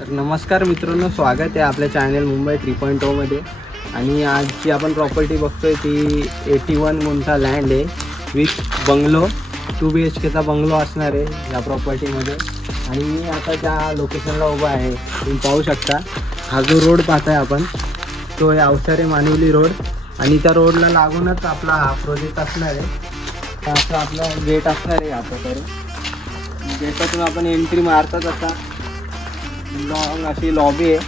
तर नमस्कार मित्रांनो, स्वागत आहे आपल्या चॅनल मुंबई 3.0 मध्ये. आणि आज जी आपण प्रॉपर्टी बघतोय ती 81 गुंठा लँड आहे विथ बंगलो, 2 BHKचा बंगलो असणार आहे या प्रॉपर्टीमध्ये. आणि मी आता त्या लोकेशनला उभा आहे, तुम्ही पाहू शकता. हा जो रोड पाहताय आपण तो आहे अवसारे मानिवली रोड, आणि त्या रोडला लागूनच आपला हा प्रोजेक्ट असणार आहे. असं आपला गेट असणार आहे. या प्रकारे गेटातून आपण एंट्री मारतात. आता लॉंग अशी लॉबी आहे,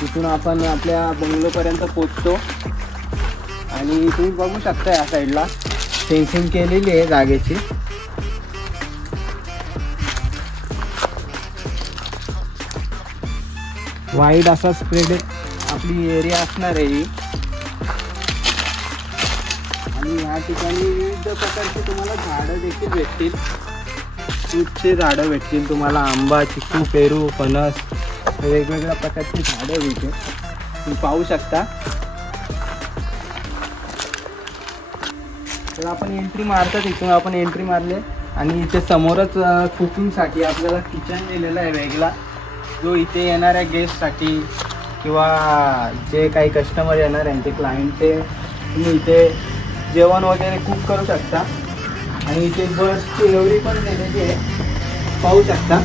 तिथून आपण आपल्या बंगलोपर्यंत पोचतो. आणि तुम्ही बघू शकता या साईडला फेन्सिंग केलेली आहे जागेची. वाईड असा स्प्रेड आपली एरिया असणार आहे ही. आणि या ठिकाणी विविध प्रकारची तुम्हाला झाडं देखील भेटतील. फ्रूटचे झाडं भेटतील तुम्हाला, आंबा, चिकू, पेरू, फणस, वेगवेगळ्या प्रकारची झाडं भेटतील. तुम्ही पाहू शकता. तर आपण एंट्री मारतात, इथून आपण एंट्री मारले आणि इथे समोरच कुकिंगसाठी आपल्याला किचन दिलेला आहे वेगळा, जो इथे येणाऱ्या गेस्टसाठी किंवा जे काही कस्टमर येणार यांचे क्लायंट, ते तुम्ही इथे जेवण वगैरे कुक करू शकता. आणि इथे बर्ड्सची एवढी पण दिलेली आहे, पाहू शकता.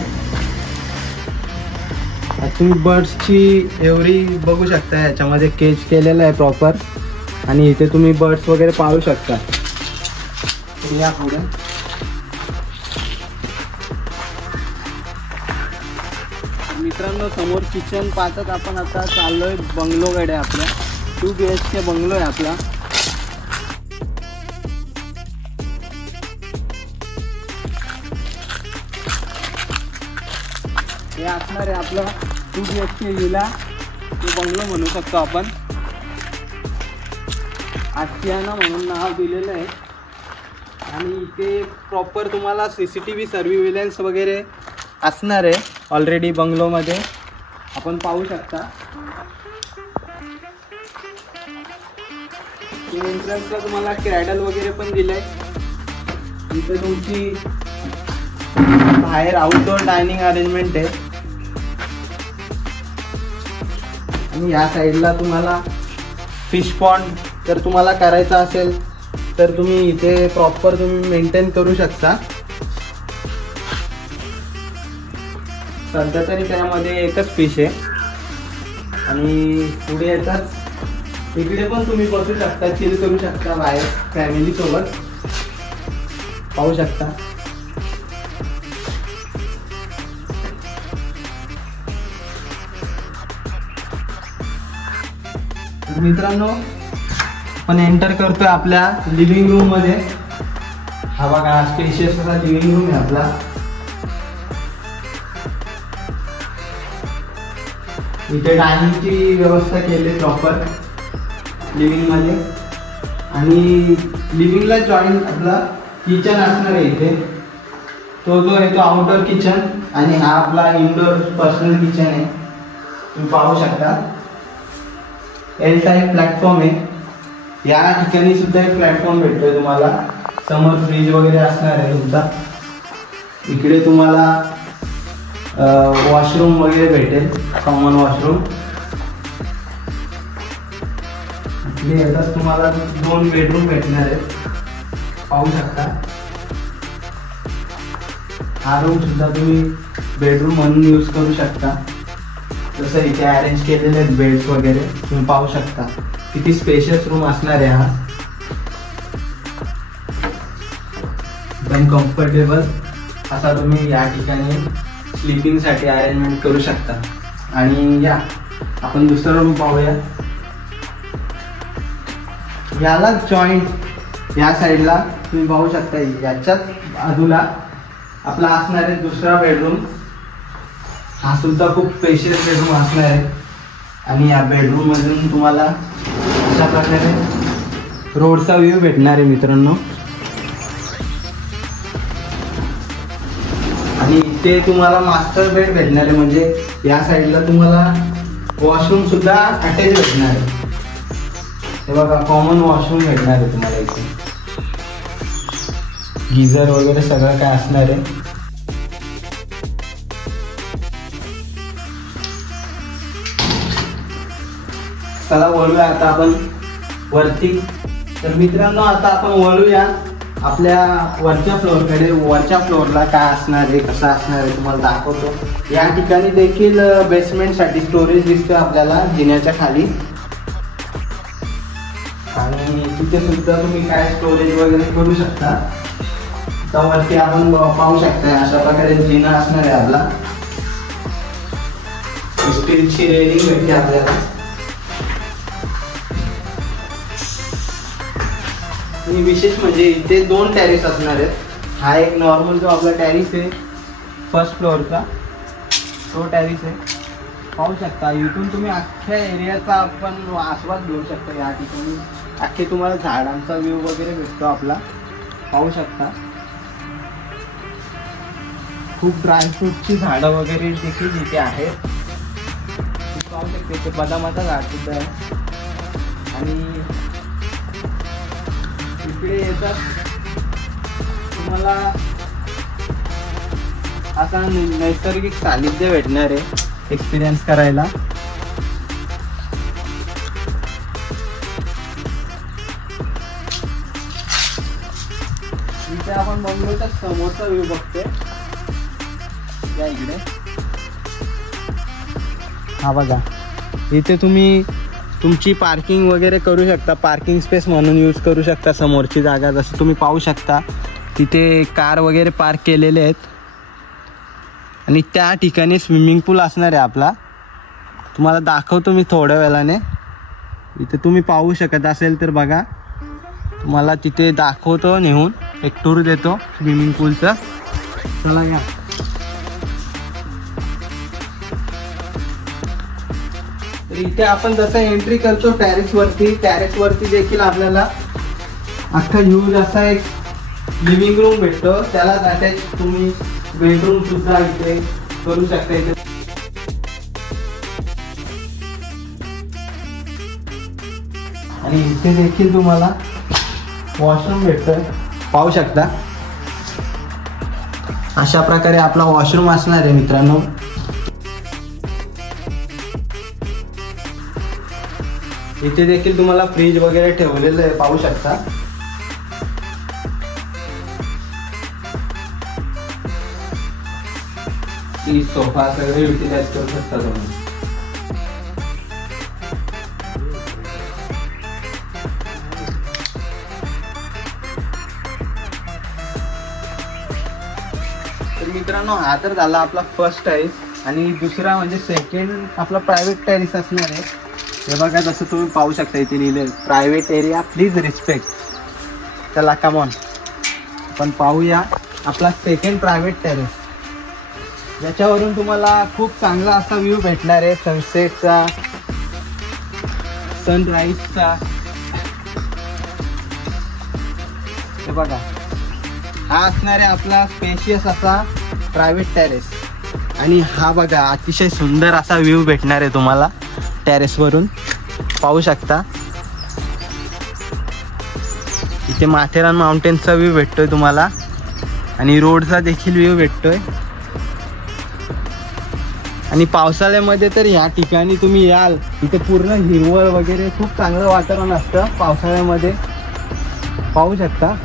तुम्ही बर्ड्सची एवढी बघू शकता, याच्यामध्ये केज केलेलं आहे प्रॉपर. आणि इथे तुम्ही बर्ड्स वगैरे पाळू शकता. या पुढे मित्रांनो समोर किचन पाहतात आपण. आता चाललोय बंगलोकडे. आपल्या 2 BHK बंगलो आहे आपला. हे असणार आहे आपलं 2 BHK विला, ते बंगलो म्हणू शकतो आपण. आशियाना म्हणून नाव दिलेलं आहे. आणि इथे प्रॉपर तुम्हाला CCTV सर्व्हिलन्स वगैरे असणार आहे ऑलरेडी बंगलोमध्ये, आपण पाहू शकता. एंट्रन्सला तुम्हाला क्रॅडल वगैरे पण दिलंय. इथे तुमची बाहेर आउटडोअर डायनिंग अरेंजमेंट आहे. आणि या साईडला तुम्हाला फिश पॉन्ड जर तुम्हाला करायचा असेल तर तुम्ही इथे प्रॉपर तुम्ही मेंटेन करू शकता. सध्या तरी त्यामध्ये एकच फिश आहे. आणि पुढे येतात इकडे पण तुम्ही बसू शकता, चिल करू शकता बाहेर फॅमिली सोबत, पाहू शकता. मित्रांनो आपण एंटर करतोय आपल्या लिव्हिंग रूम मध्ये. हा बघा स्पेशियस असा लिव्हिंग रूम आहे आपला. इथे डायनिंगची व्यवस्था केली प्रॉपर लिव्हिंग मध्ये. आणि लिव्हिंगला जॉईंट आपला किचन असणार आहे इथे. तो जो आहे तो आउटडोअर किचन, आणि हा आपला इनडोअर पर्सनल किचन आहे. तुम्ही पाहू शकता. L टाईप प्लॅटफॉर्म आहे. या ठिकाणी सुद्धा एक प्लॅटफॉर्म भेटतोय तुम्हाला. समोर फ्रीज वगैरे असणार आहे तुमचा. इकडे तुम्हाला वॉशरूम वगैरे भेटेल, कॉमन वॉशरूम. इकडे येताच तुम्हाला 2 बेडरूम भेटणार आहेत, पाहू शकता. हा रूम सुद्धा तुम्ही बेडरूम म्हणून यूज करू शकता. जसं इथे अरेंज केलेले आहेत बेड्स वगैरे, तुम्ही पाहू शकता. किती स्पेशियस रूम असणार आहे हा. एकदम कम्फर्टेबल असा तुम्ही या ठिकाणी स्लीपिंगसाठी अरेंजमेंट करू शकता. आणि या आपण दुसरा रूम पाहूया. याला जॉईंट या साईडला तुम्ही पाहू शकता. याच्याच बाजूला आपला असणार आहे दुसरा बेडरूम. हा सुद्धा खूप स्पेशियस बेडरूम असणार आहे. आणि या बेडरूम मधून तुम्हाला अशा प्रकारे रोडचा व्ह्यू भेटणार आहे मित्रांनो. आणि इथे तुम्हाला मास्टर बेड भेटणार आहे, म्हणजे या साईडला तुम्हाला वॉशरूम सुद्धा अटॅच भेटणार आहे. हे बघा कॉमन वॉशरूम भेटणार आहे तुम्हाला इथे. गीझर वगैरे सगळं काय असणार आहे. चला वळूया आता आपण वरती. तर मित्रांनो आता आपण वळूया आपल्या वरच्या फ्लोअरकडे. वरच्या फ्लोअरला काय असणार आहे, कसं असणार आहे तुम्हाला दाखवतो. या ठिकाणी देखील बेसमेंटसाठी स्टोरेज दिसतं आपल्याला जिन्याच्या खाली, आणि तिथे सुद्धा तुम्ही काय स्टोरेज वगैरे करू शकता. तर वरती आपण पाहू शकता अशा प्रकारे जिना असणार आहे आपला. स्टीलची रेलिंग भेटते आपल्याला. आणि विशेष म्हणजे इथे 2 टेरेस असणार आहेत. हा एक नॉर्मल जो आपला टेरेस आहे फर्स्ट फ्लोअरचा, तो टेरेस आहे. पाहू शकता इथून तुम्ही अख्ख्या एरियाचा आपण आस्वाद घेऊ शकता. या ठिकाणी अख्खे तुम्हाला झाडांचा व्ह्यू वगैरे भेटतो आपला. पाहू शकता खूप ड्रायफ्रूटची झाडं वगैरे देखील इथे आहेत. पाहू शकते इथे बदामाचा झाड सुद्धा आहे. आणि इकडे येतात तुम्हाला असा नैसर्गिक सानिध्य भेटणार आहे एक्सपिरियन्स करायला. इथे आपण बंगलोच्या समोरचा व्ह्यू बघतोय. या इकडे हा बघा, इथे तुम्ही तुमची पार्किंग वगैरे करू शकता. पार्किंग स्पेस म्हणून यूज करू शकता समोरची जागा. जसं तुम्ही पाहू शकता तिथे कार वगैरे पार्क केलेले आहेत. आणि त्या ठिकाणी स्विमिंग पूल असणार आहे आपला. तुम्हाला दाखवतो मी थोड्या वेळाने. इथे तुम्ही पाहू शकत असेल तर बघा, तुम्हाला तिथे दाखवतो, नेऊन एक टूर देतो स्विमिंग पूलचं. चला घ्या. तर इथे आपण जसं एंट्री करतो टॅरेसवरती देखील आपल्याला अख्खा ह्यूज असा एक लिव्हिंग रूम भेटतो. त्याला अटॅच तुम्ही बेडरूम सुद्धा इथे करू शकता. इथे आणि इथे देखील तुम्हाला वॉशरूम भेटतोय. पाहू शकता अशा प्रकारे आपला वॉशरूम असणार आहे मित्रांनो. इथे देखील तुम्हाला फ्रीज वगैरे ठेवलेलं आहे. पाहू शकता सोफा सगळे युटिलाइज करू शकता तुम्ही. तर मित्रांनो हा तर झाला आपला फर्स्ट टेरेस. आणि दुसरा म्हणजे सेकंड आपला प्रायव्हेट टेरेस असणार आहे. हे बघा जसं तुम्ही पाहू शकता इथे लिहिलं प्रायव्हेट एरिया प्लीज रिस्पेक्ट. चला कम ऑन आपण पाहूया आपला सेकंड प्रायव्हेट टेरेस, ज्याच्यावरून तुम्हाला खूप चांगला असा व्ह्यू भेटणार आहे सनसेटचा, सनराईजचा. हे बघा हा असणार आहे आपला स्पेशियस असा प्रायव्हेट टेरेस. आणि हा बघा अतिशय सुंदर असा व्ह्यू भेटणार आहे तुम्हाला टेरेसवरून. पाहू शकता इथे माथेरान माउंटेनचा व्ह्यू भेटतोय तुम्हाला, आणि रोडचा देखील व्ह्यू भेटतोय. आणि पावसाळ्यामध्ये तर या ठिकाणी तुम्ही याल, इथे पूर्ण हिरवळ वगैरे खूप चांगलं वातावरण असतं पावसाळ्यामध्ये. पाहू शकता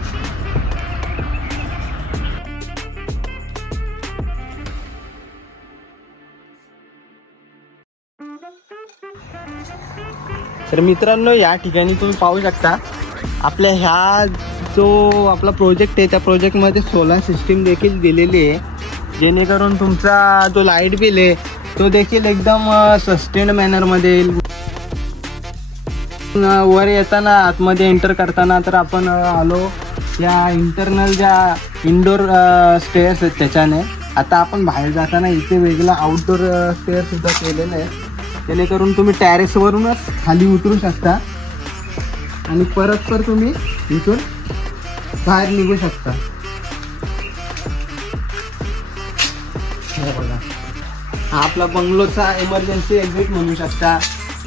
तर मित्रांनो या ठिकाणी तुम्ही पाहू शकता आपल्या ह्या जो आपला प्रोजेक्ट आहे त्या प्रोजेक्टमध्ये सोलार सिस्टीम देखील दिलेली आहे, जेणेकरून तुमचा जो लाईट बिल आहे तो देखील एकदम सस्टेन्ड मॅनरमध्ये येईल. वर येताना आतमध्ये एंटर करताना तर आपण आलो या इंटरनल ज्या इंडोर स्टेअर्स आहेत त्याच्याने. आता आपण बाहेर जाताना इथे वेगळा आउटडोर स्टेअर सुद्धा केलेलं आहे, जेणेकरून तुम्ही टॅरेसवरूनच खाली उतरू शकता आणि परत तुम्ही इथून बाहेर निघू शकता. हा आपला बंगलोचा इमर्जन्सी एक्झिट म्हणू शकता.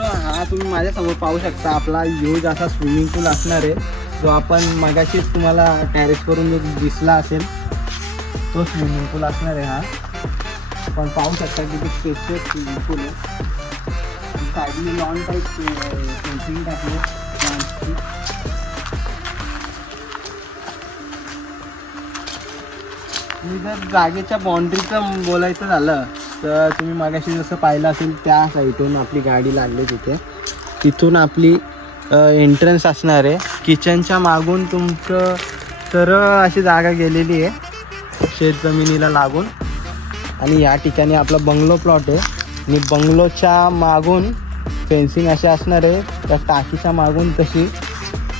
हा तुम्ही माझ्यासमोर पाहू शकता आपला ह्यूज असा स्विमिंग पूल असणार आहे, जो आपण मगाशीच तुम्हाला टॅरेसवरून जो दिसला असेल तो स्विमिंग पूल असणार आहे. हा आपण पाहू शकता किती स्पेशियस स्विमिंग पूल आहे. साईडने लॉन टाईप फेन्सिंग टाकले प्लांटची. आणि जर जागेच्या बाउंड्रीचं बोलायचं झालं तर तुम्ही मागाशी जसं पाहिलं असेल त्या साईडून आपली गाडी लागली तिथे. तिथून आपली एंट्रन्स असणार आहे. किचनच्या मागून तुमचं सरळ अशी जागा गेलेली आहे शेत जमिनीला लागून. आणि या ठिकाणी आपला बंगलो प्लॉट आहे. आणि बंगलोच्या मागून फेन्सिंग अशी असणार आहे. त्या टाकीच्या मागून तशी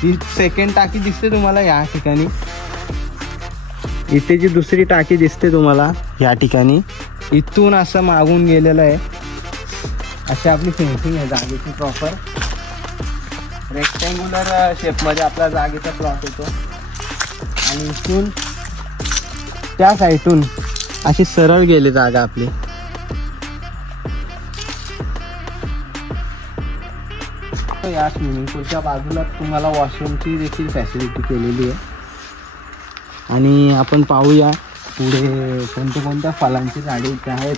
ही सेकंड टाकी दिसते तुम्हाला या ठिकाणी. इथे जी दुसरी टाकी दिसते तुम्हाला या ठिकाणी, इथून असं मागून गेलेलं आहे. अशी आपली फेन्सिंग आहे जागेची. प्रॉपर रेक्टँग्युलर शेपमध्ये आपला जागेचा प्लॉट येतो. आणि इथून त्या साईडून अशी सरळ गेली जागा आपली. या स्विमिंग पूलच्या बाजूला तुम्हाला वॉशरूमची देखील फॅसिलिटी केलेली आहे. आणि आपण पाहूया पुढे कोणत्या फळांची झाडे इथे आहेत.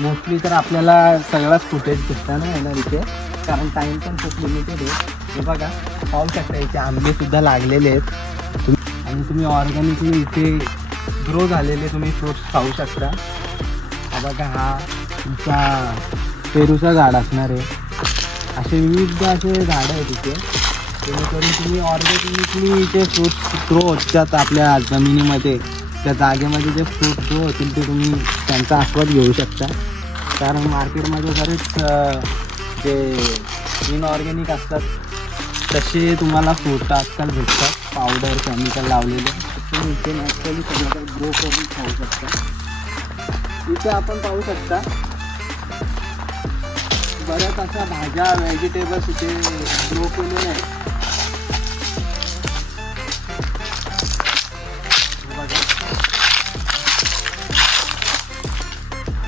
मोस्टली तर आपल्याला सगळाच फुटेज दिसता ना येणार इथे, कारण टाईम पण खूप लिमिटेड आहे. हे बघा पाहू शकता इथे आंबेसुद्धा लागलेले आहेत. आणि तुम्ही ऑर्गॅनिकली इथे ग्रो झालेले तुम्ही फ्रूट्स खाऊ शकता. हा बघा हा तुमचा पेरूचा झाड असणार आहे. असे विविध असे झाडं आहेत इथे, जेणेकरून तुम्ही ऑर्गॅनिकली इथे फ्रूट्स ग्रो होतात आपल्या जमिनीमध्ये. त्या जागेमध्ये जे फ्रूट ग्रो होतील ते तुम्ही त्यांचा आस्वाद घेऊ शकता. कारण मार्केटमध्ये बरेच जे इनऑर्गॅनिक असतात तसे तुम्हाला फ्रूट आजकाल भेटतात, पावडर केमिकल लावलेले. तुम्ही इथे नॅचरली सगळं ग्रो करून खाऊ शकता. इथे आपण पाहू शकता बऱ्याच अशा भाज्या व्हेजिटेबल्स इथे ग्रो केलेले आहेत.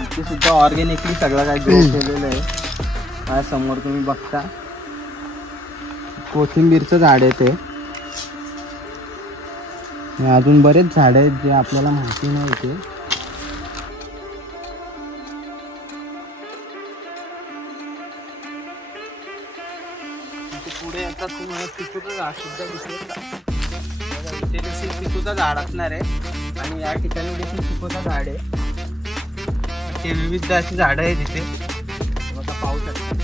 इथे सुद्धा ऑर्गॅनिकली सगळं काय ग्रो केलेलं आहे. माझ्या समोर तुम्ही बघता कोथिंबीरचं झाड आहे ते. अजून बरेच झाड आहेत जे आपल्याला माहिती नाही ते. पुढे येतात तुम्हाला चिकूचं झाड सुद्धा दिसेल. इथे देखील चिकूचं झाड असणार आहे आणि या ठिकाणी देखील चिकूचं झाड आहे. ते विविध अशी झाडं आहेत इथे बघा पाहू शकता.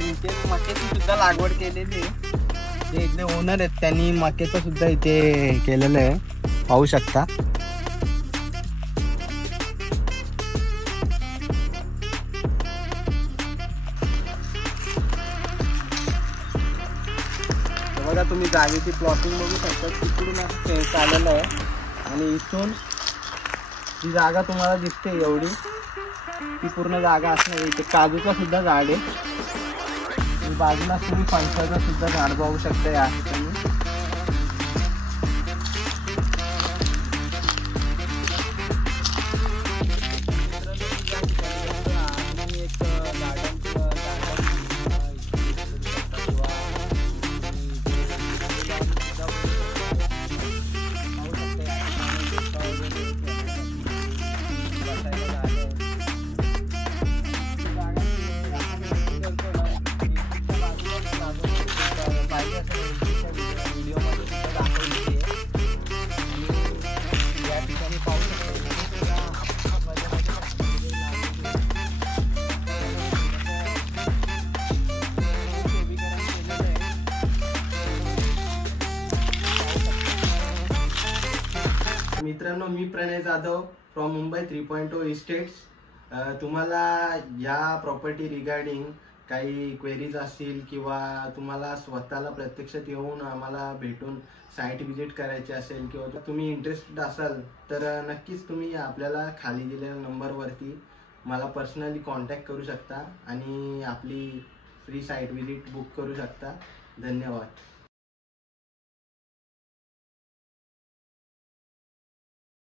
इथे मक्याची सुद्धा लागवड केलेली आहे. जे इथले ओनर आहेत त्यांनी मक्याचं सुद्धा इथे केलेलं आहे पाहू शकता. बघा तुम्ही जागेची प्लॉटिंग बघू शकता. तिकडून असं फेन्स आलेलं आहे आणि इथून जी जागा तुम्हाला दिसते एवढी ती पूर्ण जागा असणार. इथे काजूचा सुद्धा झाड आहे. बाजूला तुम्ही फणसाचं सुद्धा झाड पाहू शकता या ठिकाणी. मित्रांनो मी प्रणय जाधव फ्रॉम मुंबई 3.0 इस्टेट्स. तुम्हाला या प्रॉपर्टी रिगार्डिंग काही क्वेरीज असतील किंवा तुम्हाला स्वतःला प्रत्यक्षात येऊन आम्हाला भेटून साईट व्हिजिट करायची असेल किंवा तुम्ही इंटरेस्टेड असाल तर नक्कीच तुम्ही आपल्याला खाली दिलेल्या नंबरवरती मला पर्सनली कॉन्टॅक्ट करू शकता आणि आपली फ्री साईट व्हिजिट बुक करू शकता. धन्यवाद.